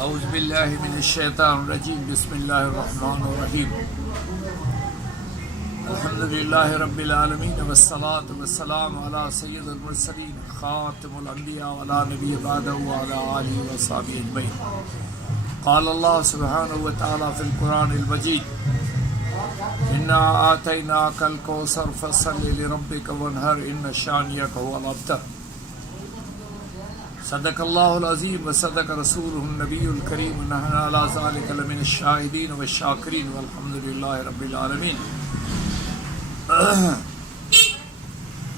اعوذ باللہ من الشیطان الرجیم بسم اللہ الرحمن الرحیم الحمدللہ رب العالمین والصلاة والسلام علی سید المرسلین خاتم الانبیاء وعلی نبی بعدہ وعلی آلہ وصحبہ اجمعین قال اللہ سبحانہ وتعالی فی القرآن المجید انا آتیناک الکوثر فصل لربک وانحر ان شانئک هو الابتر صدق اللہ العظیم وصدق رسولہ النبی الکریم ونحن علی ذلک لمن الشاہدین والشاکرین والحمدللہ رب العالمین۔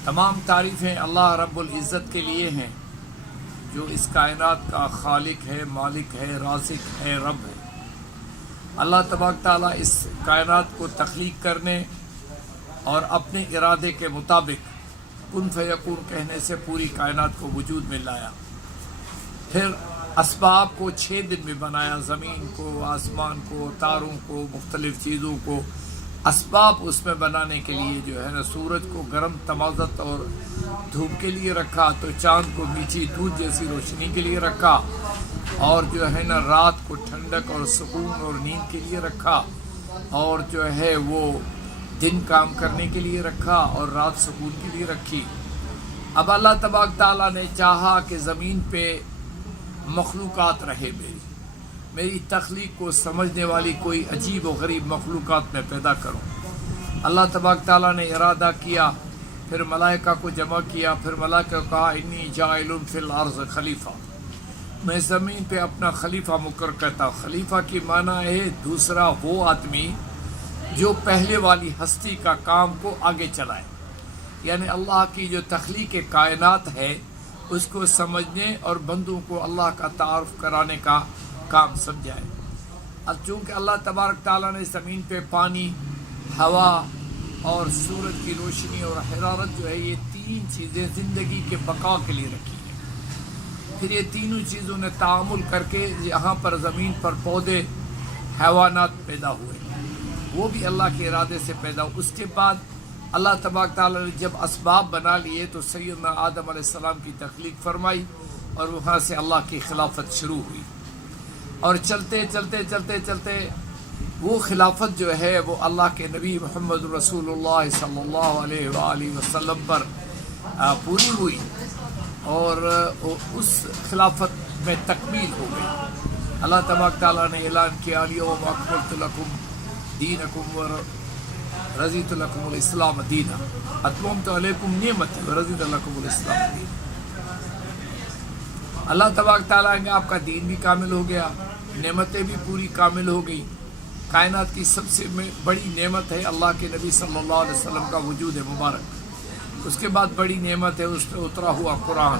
تمام تعریفیں اللہ رب العزت کے لیے ہیں جو اس کائنات کا خالق ہے، مالک ہے، رازق ہے، رب ہے۔ اللہ تبارک تعالیٰ اس کائنات کو تخلیق کرنے اور اپنے ارادے کے مطابق کن فیکون کہنے سے پوری کائنات کو وجود میں لایا، پھر اسباب کو 6 دن میں بنایا، زمین کو، آسمان کو، تاروں کو، مختلف چیزوں کو اسباب اس میں بنانے کے لیے جو ہے نا سورج کو گرم تمازت اور دھوپ کے لیے رکھا، تو چاند کو میٹھی دودھ جیسی روشنی کے لیے رکھا، اور جو ہے نا رات کو ٹھنڈک اور سکون اور نیند کے لیے رکھا، اور جو ہے وہ دن کام کرنے کے لیے رکھا اور رات سکون کے لیے رکھی۔ اب اللہ تبارک تعالیٰ نے چاہا کہ زمین پہ مخلوقات رہے، میری تخلیق کو سمجھنے والی کوئی عجیب و غریب مخلوقات میں پیدا کروں۔ اللہ تبارک تعالیٰ نے ارادہ کیا، پھر ملائکہ کو جمع کیا، پھر ملائکہ کو کہا انی جاعل فی الارض خلیفہ، میں زمین پہ اپنا خلیفہ مقرر کرتا ہوں۔ خلیفہ کی معنی ہے دوسرا وہ آدمی جو پہلے والی ہستی کا کام کو آگے چلائے، یعنی اللہ کی جو تخلیق کائنات ہے اس کو سمجھنے اور بندوں کو اللہ کا تعارف کرانے کا کام سمجھائے۔ اب چونکہ اللہ تبارک تعالیٰ نے زمین پہ پانی، ہوا اور سورج کی روشنی اور حرارت جو ہے یہ 3 چیزیں زندگی کے بقا کے لیے رکھی ہیں، پھر یہ تینوں چیزوں نے تعامل کر کے یہاں پر زمین پر پودے، حیوانات پیدا ہوئے، وہ بھی اللہ کے ارادے سے پیدا ہوئے۔ اس کے بعد اللہ تبارک تعالیٰ نے جب اسباب بنا لیے تو سیدنا آدم علیہ السلام کی تخلیق فرمائی، اور وہاں سے اللہ کی خلافت شروع ہوئی، اور چلتے چلتے چلتے چلتے وہ خلافت جو ہے وہ اللہ کے نبی محمد رسول اللہ صلی اللہ علیہ وآلہ وسلم پر پوری ہوئی، اور اس خلافت میں تکمیل ہو گئی۔ اللہ تبارک تعالیٰ نے اعلان کیا الیوم اکملت لکم دینکم رضیت لکم الاسلام دینا، اتممت علیکم نعمتی ورضیت لکم الاسلام دینا۔ اللہ تبارک تعالیٰ نے آپ کا دین بھی کامل ہو گیا، نعمتیں بھی پوری کامل ہو گئی۔ کائنات کی سب سے بڑی نعمت ہے اللہ کے نبی صلی اللہ علیہ وسلم کا وجود مبارک، اس کے بعد بڑی نعمت ہے اس پہ اترا ہوا قرآن۔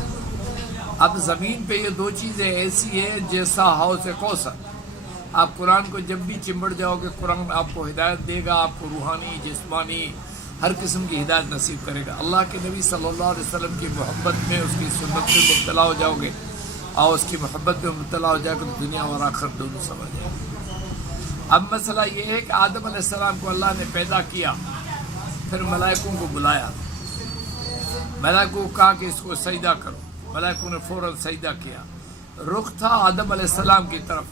اب زمین پہ یہ 2 چیزیں ایسی ہیں جیسا حوض کوثر، آپ قرآن کو جب بھی چمبڑ جاؤ گے قرآن آپ کو ہدایت دے گا، آپ کو روحانی، جسمانی، ہر قسم کی ہدایت نصیب کرے گا۔ اللہ کے نبی صلی اللہ علیہ وسلم کی محبت میں، اس کی سنت میں مبتلا ہو جاؤ گے اور اس کی محبت میں مبتلا ہو جائے گا تو دنیا اور آخرت دونوں سمجھ جائے گا۔ اب مسئلہ یہ ہے کہ آدم علیہ السلام کو اللہ نے پیدا کیا، پھر ملائکوں کو بلایا، ملائکوں کو کہا کہ اس کو سجدہ کرو، ملائکوں نے فوراً سجدہ کیا۔ رخ تھا آدم علیہ السلام کی طرف،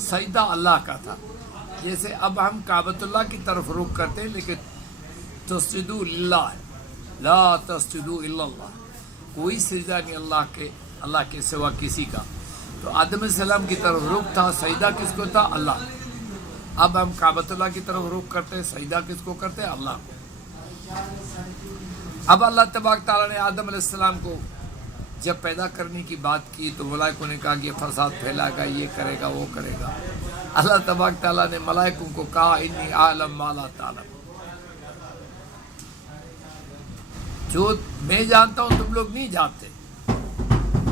سجدہ اللہ کا تھا۔ جیسے اب ہم کعبۃ اللہ کی طرف رخ کرتے ہیں، لیکن تسجدوا للہ لا تسجدوا الا اللہ، کوئی سجدہ نہیں اللہ کے سوا کسی کا۔ تو آدم علیہ السلام کی طرف رخ تھا، سجدہ کس کو تھا؟ اللہ۔ اب ہم کعبۃ اللہ کی طرف رخ کرتے ہیں، سجدہ کس کو کرتے ہیں؟ اللہ کو۔ اب اللہ تبارک تعالیٰ نے آدم علیہ السلام کو جب پیدا کرنے کی بات کی تو ملائکوں نے کہا کہ یہ فساد پھیلائے گا، یہ کرے گا، وہ کرے گا۔ اللہ تبارک تعالیٰ نے ملائکوں کو کہا انی اعلم ما لا تعلم، جو میں جانتا ہوں تم لوگ نہیں جانتے۔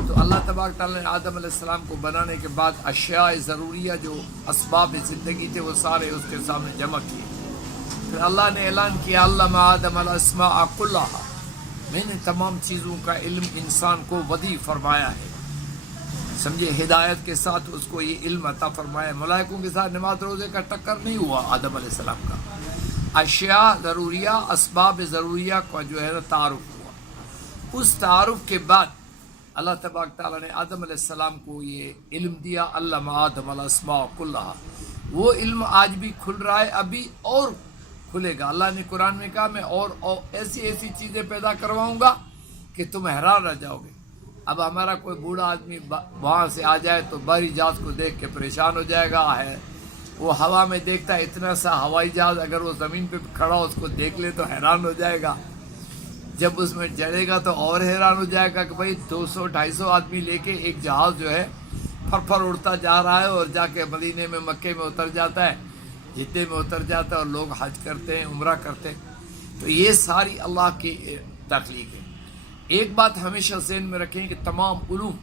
تو اللہ تبارک تعالیٰ نے آدم علیہ السلام کو بنانے کے بعد اشیاء ضروریہ جو اسباب زندگی تھے وہ سارے اس کے سامنے جمع کیے۔ پھر اللہ نے اعلان کیا علم آدم الاسماء کلھا، میں نے تمام چیزوں کا علم انسان کو ودیع فرمایا ہے، سمجھے، ہدایت کے ساتھ اس کو یہ علم عطا فرمایا۔ ملائکوں کے ساتھ نماز روزے کا ٹکر نہیں ہوا آدم علیہ السلام کا، اشیاء ضروریہ، اسباب ضروریہ کا جو ہے تعارف ہوا۔ اس تعارف کے بعد اللہ تبارک تعالیٰ نے آدم علیہ السلام کو یہ علم دیا، علم آدم الاسماء کلھا، وہ علم آج بھی کھل رہا ہے، ابھی اور کھلے گا۔ اللہ نے قرآن میں کہا میں اور ایسی ایسی چیزیں پیدا کرواؤں گا کہ تم حیران رہ جاؤ گے۔ اب ہمارا کوئی بوڑھا آدمی وہاں سے آ جائے تو بحری جہاز کو دیکھ کے پریشان ہو جائے گا، ہے وہ ہوا میں دیکھتا ہے اتنا سا ہوائی جہاز، اگر وہ زمین پہ کھڑا اس کو دیکھ لے تو حیران ہو جائے گا، جب اس میں چڑھے گا تو اور حیران ہو جائے گا کہ بھائی 200-250 آدمی لے کے ایک جہاز جو ہے پھر اڑتا جا رہا ہے اور جا کے مدینے میں مکے میں اتر جاتا ہے، جدے میں اتر جاتا ہے، اور لوگ حج کرتے ہیں، عمرہ کرتے ہیں۔ تو یہ ساری اللہ کی تخلیق ہے۔ ایک بات ہمیشہ ذہن میں رکھیں کہ تمام علوم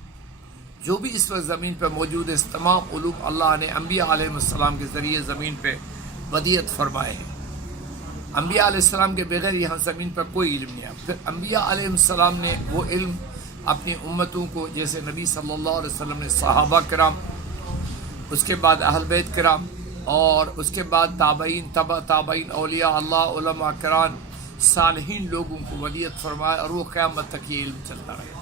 جو بھی اس وقت زمین پہ موجود ہے، اس تمام علوم اللہ نے انبیاء علیہ السلام کے ذریعے زمین پہ ودیعت فرمائے ہیں۔ انبیاء علیہ السلام کے بغیر یہاں زمین پر کوئی علم نہیں ہے۔ پھر انبیاء علیہ السلام نے وہ علم اپنی امتوں کو، جیسے نبی صلی اللہ علیہ وسلم نے صحابہ کرام، اس کے بعد اہل بیت کرام، اور اس کے بعد تابعین، تبع تابعین، اولیاء اللہ، علماء کرام، صالحین لوگوں کو ودیعت فرمائے، اور وہ قیامت تک یہ علم چلتا رہے۔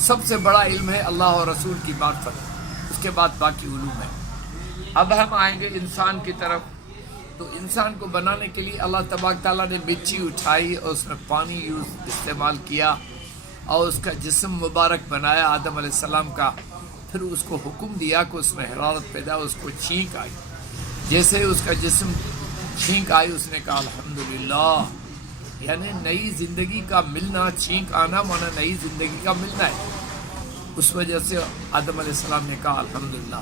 سب سے بڑا علم ہے اللہ اور رسول کی معرفت، اس کے بعد باقی علوم ہے۔ اب ہم آئیں گے انسان کی طرف۔ تو انسان کو بنانے کے لیے اللہ تبارک تعالیٰ نے مٹی اٹھائی اور اس میں پانی استعمال کیا اور اس کا جسم مبارک بنایا آدم علیہ السلام کا۔ پھر اس کو حکم دیا کہ اس میں حرارت پیدا، اس کو چھینک آئی۔ جیسے اس کا جسم چھینک آئی، اس نے کہا الحمدللہ، یعنی نئی زندگی کا ملنا، چھینک آنا مانا نئی زندگی کا ملنا ہے۔ اس وجہ سے آدم علیہ السلام نے کہا الحمدللہ۔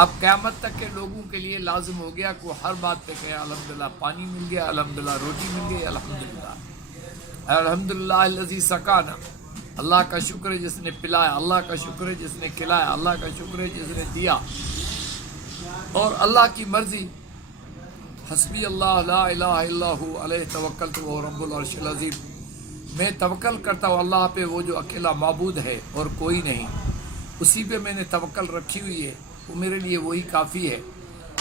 اب قیامت تک کے لوگوں کے لیے لازم ہو گیا کہ ہر بات پہ کہے الحمدللہ، پانی مل گیا الحمدللہ، روٹی مل گئی الحمدللہ، الحمدللہ الذی سقانا، اللہ کا شکر ہے جس نے پلایا، اللہ کا شکر ہے جس نے کھلایا، اللہ کا شکر ہے جس نے دیا۔ اور اللہ کی مرضی، حسبی اللہ لا الہ الا ہو علیہ توکلت وہو رب العرش العظیم، میں توکل کرتا ہوں اللہ پہ، وہ جو اکیلا معبود ہے اور کوئی نہیں، اسی پہ میں نے توکل رکھی ہوئی ہے، وہ میرے لیے وہی کافی ہے،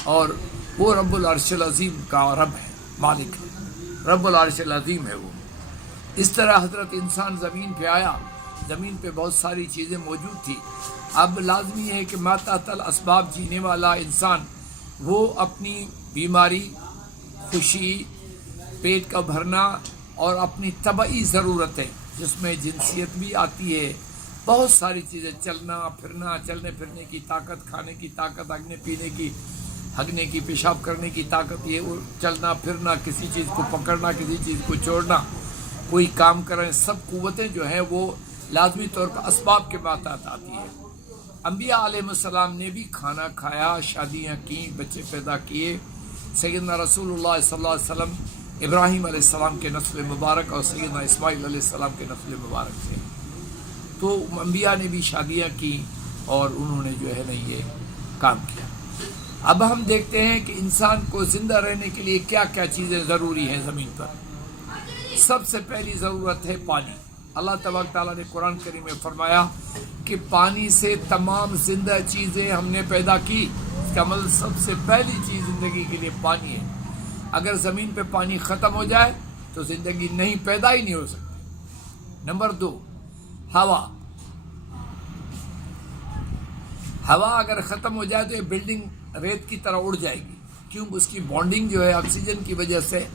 اور وہ رب العرش العظیم کا رب ہے، مالک ہے، رب العرش العظیم ہے وہ۔ اس طرح حضرت انسان زمین پہ آیا، زمین پہ بہت ساری چیزیں موجود تھی۔ اب لازمی ہے کہ ماتحت الاسباب جینے والا انسان وہ اپنی بیماری، خوشی، پیٹ کا بھرنا اور اپنی طبعی ضرورتیں، جس میں جنسیت بھی آتی ہے، بہت ساری چیزیں، چلنا پھرنا، چلنے پھرنے کی طاقت، کھانے کی طاقت، ہگنے پینے کی، ہگنے کی، پیشاب کرنے کی طاقت، یہ چلنا پھرنا، کسی چیز کو پکڑنا، کسی چیز کو چھوڑنا، کوئی کام کریں، سب قوتیں جو ہیں وہ لازمی طور پر اسباب کے ماتحت آتی ہیں۔ انبیاء علیہ السلام نے بھی کھانا کھایا، شادیاں کی، بچے پیدا کیے۔ سیدنا رسول اللہ صلی اللہ علیہ وسلم ابراہیم علیہ السلام کے نسل مبارک اور سیدنا اسماعیل علیہ السلام کے نسل مبارک سے، تو انبیاء نے بھی شادیاں کی اور انہوں نے جو ہے نا یہ کام کیا۔ اب ہم دیکھتے ہیں کہ انسان کو زندہ رہنے کے لیے کیا کیا چیزیں ضروری ہیں زمین پر۔ سب سے پہلی ضرورت ہے پانی۔ اللہ تبارک تعالیٰ نے قرآن کریم میں فرمایا کہ پانی سے تمام زندہ چیزیں ہم نے پیدا کی۔ اس کا مطلب سب سے پہلی چیز زندگی کے لیے پانی ہے۔ اگر زمین پہ پانی ختم ہو جائے تو زندگی نہیں، پیدا ہی نہیں ہو سکتی۔ نمبر 2، ہوا۔ ہوا اگر ختم ہو جائے تو یہ بلڈنگ ریت کی طرح اڑ جائے گی، کیونکہ اس کی بانڈنگ جو ہے آکسیجن کی وجہ سے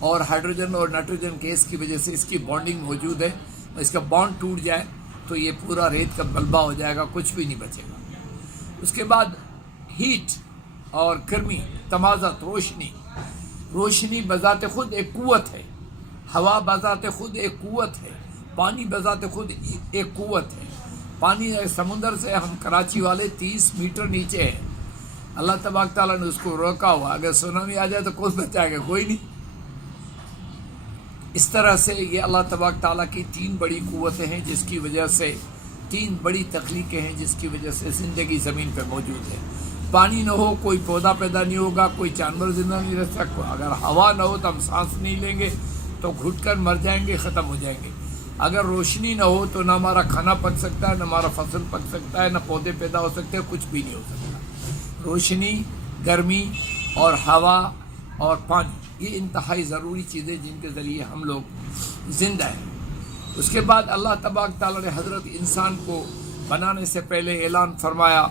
اور ہائیڈروجن اور نائٹروجن گیس کی وجہ سے اس کی بانڈنگ موجود ہے۔ اس کا بانڈ ٹوٹ جائے تو یہ پورا ریت کا ملبہ ہو جائے گا، کچھ بھی نہیں بچے گا۔ اس کے بعد ہیٹ اور گرمی، تمازت، روشنی۔ روشنی بذات خود ایک قوت ہے، ہوا بذات خود ایک قوت ہے، پانی بذات خود ایک قوت ہے۔ پانی سمندر سے ہم کراچی والے 30 میٹر نیچے ہیں، اللہ تبارک تعالیٰ نے اس کو روکا ہوا، اگر سونامی آ جائے تو کون بچائے گا؟ کوئی نہیں۔ اس طرح سے یہ اللہ تبارک تعالیٰ کی 3 بڑی قوتیں ہیں، جس کی وجہ سے 3 بڑی تخلیقیں ہیں جس کی وجہ سے زندگی زمین پہ موجود ہے۔ پانی نہ ہو کوئی پودا پیدا نہیں ہوگا، کوئی جانور زندہ نہیں رہ سکتا۔ اگر ہوا نہ ہو تو ہم سانس نہیں لیں گے، تو گھٹ کر مر جائیں گے، ختم ہو جائیں گے۔ اگر روشنی نہ ہو تو نہ ہمارا کھانا پک سکتا ہے، نہ ہمارا فصل پک سکتا ہے، نہ پودے پیدا ہو سکتے ہیں، کچھ بھی نہیں ہو سکتا۔ روشنی، گرمی اور ہوا اور پانی، یہ انتہائی ضروری چیزیں جن کے ذریعے ہم لوگ زندہ ہیں۔ اس کے بعد اللہ تبارک تعالیٰ نے حضرت انسان کو بنانے سے پہلے اعلان فرمایا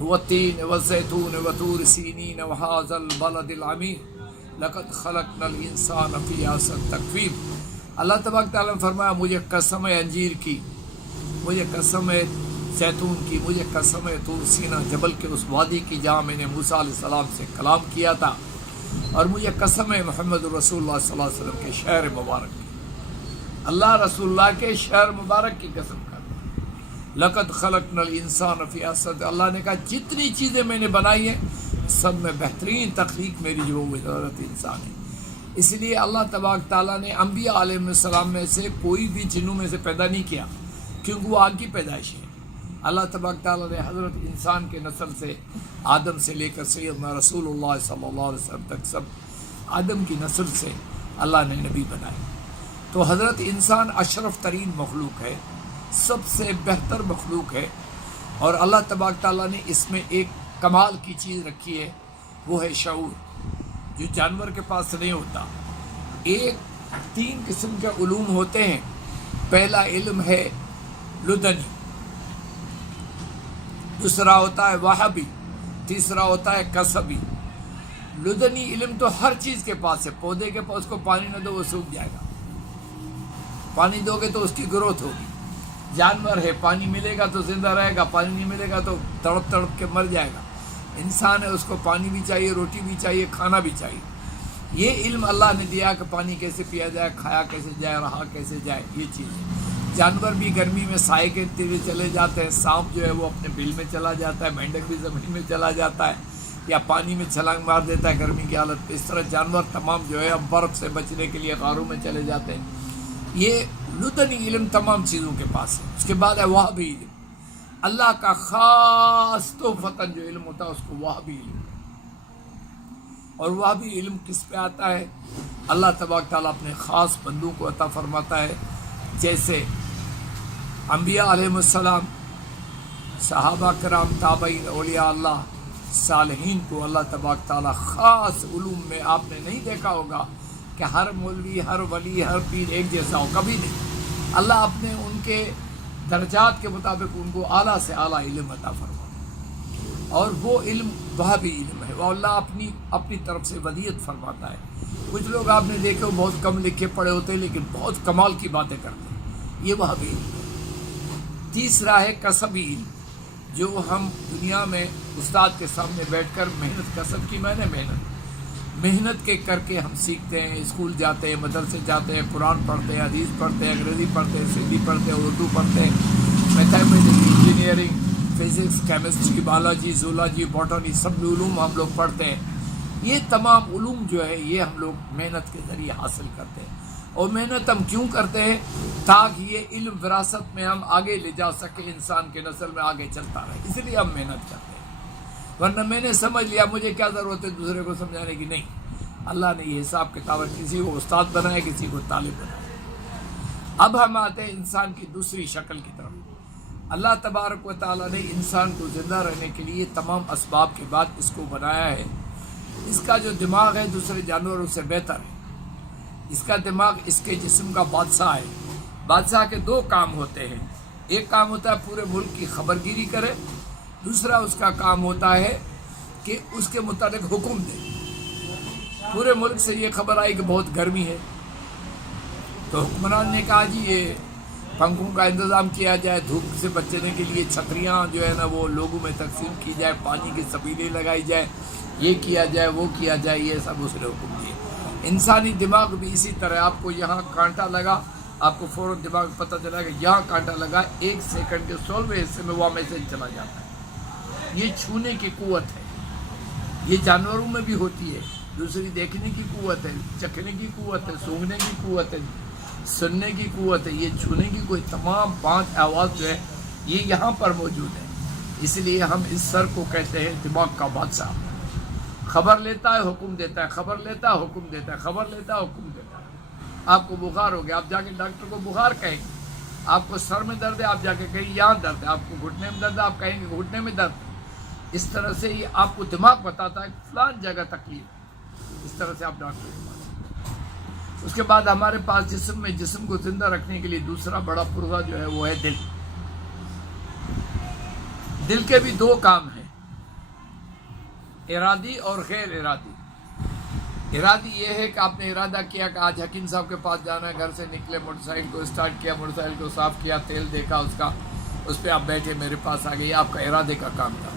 والتین والزیتون وطور سینین وہذا البلد العمیر لقد خلقنا الانسان فی احسن تقویم۔ اللہ تبارک تعالیٰ نے فرمایا مجھے قسم ہے انجیر کی، مجھے قسم ہے زیتون کی، مجھے قسم ہے طور سینہ جبل کے اس وادی کی جہاں میں نے موسیٰ علیہ السلام سے کلام کیا تھا، اور مجھے قسم ہے محمد رسول اللہ صلی اللہ علیہ وسلم کے شہر مبارک کی۔ اللہ رسول اللہ کے شہر مبارک کی قسم کرتا ہے۔ لقد خلقنا الانسان فی احسن، اللہ نے کہا جتنی چیزیں میں نے بنائی ہیں سب میں بہترین تخلیق میری جو وہ حضرت انسان ہے۔ اس لیے اللہ تبارک تعالیٰ نے انبیاء علیہ السلام میں سے کوئی بھی جنوں میں سے پیدا نہیں کیا، کیونکہ وہ آگ کی پیدائش ہے۔ اللہ تبارک تعالیٰ نے حضرت انسان کے نسل سے آدم سے لے کر سیدنا رسول اللہ صلی اللہ علیہ وسلم تک سب آدم کی نسل سے اللہ نے نبی بنائے۔ تو حضرت انسان اشرف ترین مخلوق ہے، سب سے بہتر مخلوق ہے، اور اللہ تبارک تعالیٰ نے اس میں ایک کمال کی چیز رکھی ہے، وہ ہے شعور، جو جانور کے پاس نہیں ہوتا۔ تین قسم کے علوم ہوتے ہیں۔ پہلا علم ہے لدنی، دوسرا ہوتا ہے وہابی، تیسرا ہوتا ہے کسبی۔ لدنی علم تو ہر چیز کے پاس ہے، پودے کے پاس اس کو پانی نہ دو وہ سوکھ جائے گا، پانی دو گے تو اس کی گروتھ ہوگی۔ جانور ہے، پانی ملے گا تو زندہ رہے گا، پانی نہیں ملے گا تو تڑپ تڑپ کے مر جائے گا۔ انسان ہے، اس کو پانی بھی چاہیے، روٹی بھی چاہیے، کھانا بھی چاہیے۔ یہ علم اللہ نے دیا کہ پانی کیسے پیا جائے، کھایا کیسے جائے، رہا کیسے جائے، یہ چیز ہے۔ جانور بھی گرمی میں سائے کے تیرے چلے جاتے ہیں، سانپ جو ہے وہ اپنے بل میں چلا جاتا ہے، مینڈک بھی زمین میں چلا جاتا ہے، یا پانی میں چھلانگ مار دیتا ہے گرمی کی حالت پہ۔ اس طرح جانور تمام جو ہے اب برف سے بچنے کے لیے غاروں میں چلے جاتے ہیں۔ یہ لدنی علم تمام چیزوں کے پاس ہے۔ اس کے بعد ہے وہابی علم، اللہ کا خاص تحفتاً جو علم ہوتا ہے اس کو وہابی علم۔ اور وہابی علم کس پہ آتا ہے؟ اللہ تبارک تعالیٰ اپنے خاص بندوں کو عطا فرماتا ہے، جیسے انبیاء علیہ السلام، صحابہ کرام، تابعین، اولیاء اللہ، صالحین کو اللہ تبارک تعالیٰ خاص علوم میں آپ نے نہیں دیکھا ہوگا کہ ہر مولوی، ہر ولی، ہر پیر ایک جیسا ہو، کبھی نہیں۔ اللہ اپنے ان کے درجات کے مطابق ان کو اعلیٰ سے اعلیٰ علم عطا فرماتا ہے، اور وہ علم وہابی علم ہے، وہ اللہ اپنی طرف سے ودیت فرماتا ہے۔ کچھ لوگ آپ نے دیکھے بہت کم لکھے پڑھے ہوتے ہیں لیکن بہت کمال کی باتیں کرتے ہیں، یہ وہابی علم ہے۔ تیسرا ہے کسبی علم، جو ہم دنیا میں استاد کے سامنے بیٹھ کر محنت، کسب کی میں نے محنت کے کر کے ہم سیکھتے ہیں، اسکول جاتے ہیں، مدرسے جاتے ہیں، قرآن پڑھتے ہیں، حدیث پڑھتے ہیں، انگریزی پڑھتے ہیں، سندھی پڑھتے ہیں، اردو پڑھتے ہیں، mathematics, engineering, physics, chemistry, biology, zoology, botany, سب علوم ہم لوگ پڑھتے ہیں۔ یہ تمام علوم جو ہے یہ ہم لوگ محنت کے ذریعے حاصل کرتے ہیں۔ اور محنت ہم کیوں کرتے ہیں؟ تاکہ یہ علم وراثت میں ہم آگے لے جا سکیں، انسان کے نسل میں آگے چلتا رہے، اس لیے ہم محنت کرتے ہیں۔ ورنہ میں نے سمجھ لیا مجھے کیا ضرورت ہے دوسرے کو سمجھانے کی، نہیں۔ اللہ نے یہ حساب کتاب کسی کو استاد بنایا، کسی کو طالب بنایا۔ اب ہم آتے ہیں انسان کی دوسری شکل کی طرف۔ اللہ تبارک و تعالیٰ نے انسان کو زندہ رہنے کے لیے تمام اسباب کے بعد اس کو بنایا ہے۔ اس کا جو دماغ ہے دوسرے جانوروں سے بہتر ہے۔ اس کا دماغ اس کے جسم کا بادشاہ ہے۔ بادشاہ کے دو کام ہوتے ہیں، ایک کام ہوتا ہے پورے ملک کی خبرگیری کرے، دوسرا اس کا کام ہوتا ہے کہ اس کے متعلق حکم دے۔ پورے ملک سے یہ خبر آئی کہ بہت گرمی ہے، تو حکمران نے کہا جی یہ پنکھوں کا انتظام کیا جائے، دھوپ سے بچنے کے لیے چھتریاں جو ہے نا وہ لوگوں میں تقسیم کی جائے، پانی کی سبیلیں لگائی جائے، یہ کیا جائے، وہ کیا جائے، یہ سب اس نے حکم دیے۔ انسانی دماغ بھی اسی طرح، آپ کو یہاں کانٹا لگا، آپ کو فوراً دماغ پتہ چلا کہ یہاں کانٹا لگا، 1 سیکنڈ کے 16ویں حصے میں وہ میسج چلا جاتا ہے۔ یہ چھونے کی قوت ہے، یہ جانوروں میں بھی ہوتی ہے۔ دوسری دیکھنے کی قوت ہے، چکھنے کی قوت ہے، سونگھنے کی قوت ہے، سننے کی قوت ہے، یہ چھونے کی کوئی تمام 5 آواز جو ہے یہ یہاں پر موجود ہے۔ اس لیے ہم اس سر کو کہتے ہیں دماغ کا بادشاہ۔ خبر لیتا ہے، حکم دیتا ہے، خبر لیتا ہے، حکم دیتا ہے، خبر لیتا ہے، حکم دیتا ہے۔ آپ کو بخار ہو گیا، آپ جا کے ڈاکٹر کو بخار کہیں گے۔ آپ کو سر میں درد ہے، آپ جا کے کہیں یہاں درد ہے۔ آپ کو گھٹنے میں درد ہے، آپ کہیں گے گھٹنے میں درد ہے۔ اس طرح سے یہ آپ کو دماغ بتاتا ہے فلان جگہ تکلیف ہے، اس طرح سے آپ ڈاکٹر کے پاس۔ اس کے بعد ہمارے پاس جسم میں جسم کو زندہ رکھنے کے لیے دوسرا بڑا پرزہ جو ہے وہ ہے دل. دل کے بھی دو کام ہیں، ارادی اور غیر ارادی. ارادی یہ ہے کہ آپ نے ارادہ کیا کہ آج حکیم صاحب کے پاس جانا ہے، گھر سے نکلے، موٹر سائیکل کو اسٹارٹ کیا، موٹر سائیکل کو صاف کیا، تیل دیکھا اس پہ آپ بیٹھے، میرے پاس آ گئے، یہ آپ کا ارادے کا کام تھا.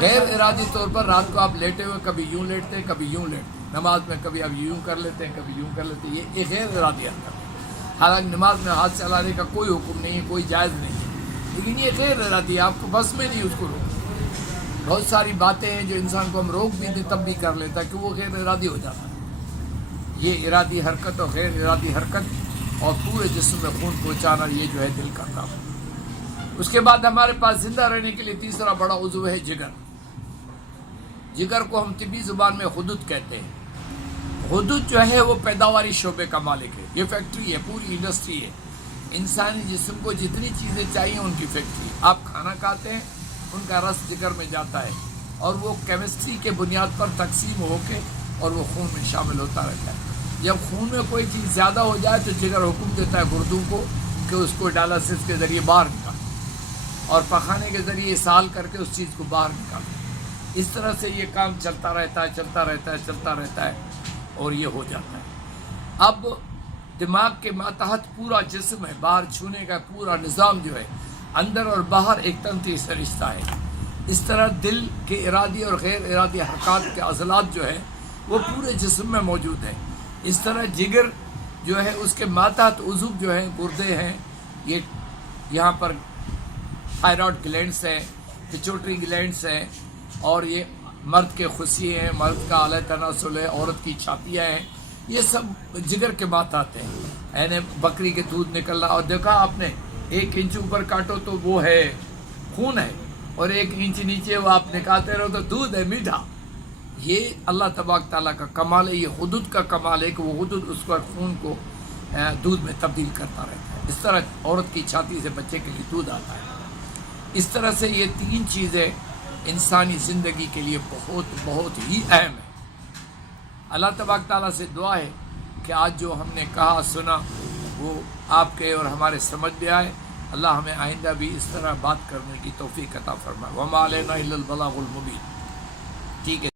غیر ارادی طور پر رات کو آپ لیٹے ہوئے کبھی یوں لیٹتے ہیں کبھی یوں لیٹتے ہیں، نماز میں کبھی آپ یوں کر لیتے ہیں کبھی یوں کر لیتے ہیں، یہ غیر ارادی حرکت ہے. حالانکہ نماز میں ہاتھ چلانے کا کوئی حکم نہیں ہے، کوئی جائز نہیں ہے، لیکن یہ غیر ارادی ہے، آپ کو بس میں نہیں اس کو روکنا. بہت ساری باتیں ہیں جو انسان کو ہم روک بھی دیں تب بھی کر لیتا ہے کہ وہ غیر ارادی ہو جاتا ہے. یہ ارادی حرکت اور غیر ارادی حرکت اور پورے جسم میں خون پہنچانا، یہ جو ہے دل کا کام ہے. اس کے بعد ہمارے پاس زندہ رہنے کے لیے تیسرا بڑا عضو ہے جگر. جگر کو ہم طبی زبان میں غدود کہتے ہیں. غدود جو ہے وہ پیداواری شعبے کا مالک ہے، یہ فیکٹری ہے، پوری انڈسٹری ہے. انسانی جسم کو جتنی چیزیں چاہیے ان کی فیکٹری. آپ کھانا کھاتے ہیں، ان کا رس جگر میں جاتا ہے اور وہ کیمسٹری کے بنیاد پر تقسیم ہو کے اور وہ خون میں شامل ہوتا رہتا ہے. جب خون میں کوئی چیز زیادہ ہو جائے تو جگر حکم دیتا ہے گردوں کو کہ اس کو ڈائلسس کے ذریعے باہر نکال اور پخانے کے ذریعے اسال کر کے اس چیز کو باہر نکال. اس طرح سے یہ کام چلتا رہتا ہے اور یہ ہو جاتا ہے. اب دماغ کے ماتحت پورا جسم ہے، باہر چھونے کا پورا نظام جو ہے اندر اور باہر ایک تنتری سے رشتہ ہے. اس طرح دل کے ارادی اور غیر ارادی حرکات کے عضلات جو ہے وہ پورے جسم میں موجود ہیں. اس طرح جگر جو ہے اس کے ماتحت عضو جو ہیں گردے ہیں، یہ یہاں پر تھائرائیڈ گلینڈس ہیں، پچوٹری گلینڈس ہیں، اور یہ مرد کے خصیے ہیں، مرد کا اعلی تناسل ہے، عورت کی چھاتیاں ہیں، یہ سب جگر کے ماتحت ہیں. یعنی بکری کے دودھ نکلنا، اور دیکھا آپ نے 1 انچ اوپر کاٹو تو وہ ہے خون ہے، اور 1 انچ نیچے وہ آپ نکالتے رہو تو دودھ ہے میٹھا. یہ اللہ تبارک تعالیٰ کا کمال ہے، یہ غدود کا کمال ہے کہ وہ غدود اس کا خون کو دودھ میں تبدیل کرتا رہتا ہے. اس طرح عورت کی چھاتی سے بچے کے لیے دودھ آتا ہے. اس طرح سے یہ 3 چیزیں انسانی زندگی کے لیے بہت بہت ہی اہم ہیں. اللہ تبارک تعالیٰ سے دعا ہے کہ آج جو ہم نے کہا سنا وہ آپ کے اور ہمارے سمجھ میں آئے. اللہ ہمیں آئندہ بھی اس طرح بات کرنے کی توفیق عطا فرمائے. وما علینا الا البلاغ المبین. ٹھیک ہے.